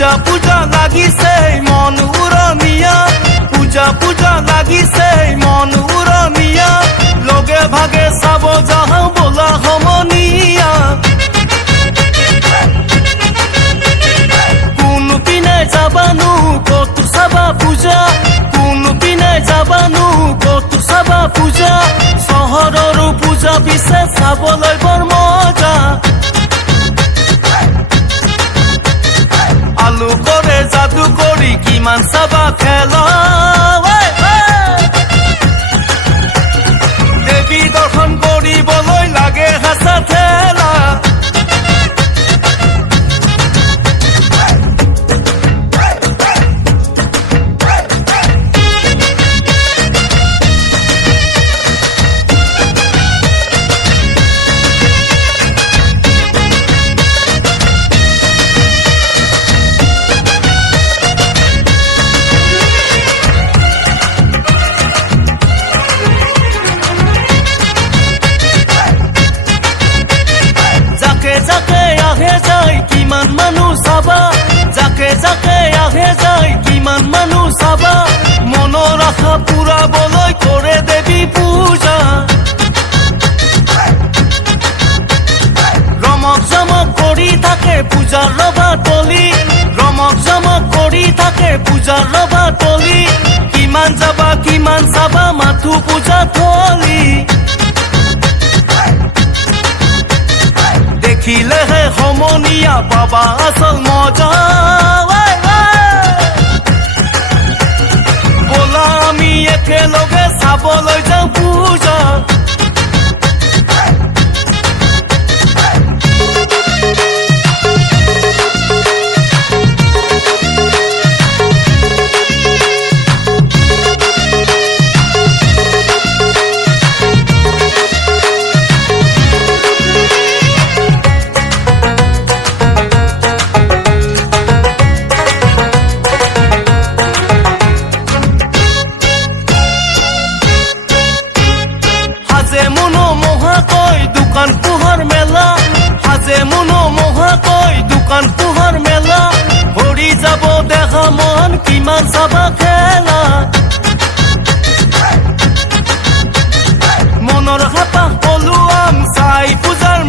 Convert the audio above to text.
পূজা পূজা লাগিছে মন উৰণীয়া, পূজা পূজা লাগিছে মন উৰণীয়া, লগে ভাগে চাব যাওঁ বোলা সমনীয়া। কোনপিনে যাবানো ক'ত চাবা পূজা, কোনপিনে যাবানো ক'ত চাবা পূজা, চহৰৰো পূজা পিছে চাবলৈ বৰ মজা। আলু কৰে যাদু কৰি কিমান চাবা খেলা, দেৱী দৰ্শন কৰিবলৈ লাগে হাঁচা ঠেলা। যাকে আহে যায় কিমান মানুহ চাবা, যাকে যাকে আহে যায় কিমান মানুহ চাবা, মনৰ আশা পুৰাবলৈ কৰে দেৱী পূজা। ৰমক জমক কৰি থাকে পূজাৰ ৰভা তলি, ৰমক জমক কৰি থাকে পূজাৰ ৰভা তলি, কিমান যাবা কিমান চাবা মাথো পূজা থলি। দেখিলেহে সমনীয়া পাবা আচল মজা, ব'লা আমি একেলগে চাবলৈ যাওঁ পূজা। সাজে মনোমোহাকৈ দোকান পোহাৰ মেলা, সাজে মনোমোহাকৈ দোকান পোহাৰ মেলা, ভৰি যাব দেখা মন কিমান চাবা খেলা। মনৰ হেঁপাহ পলুৱাম চাই পূজাৰ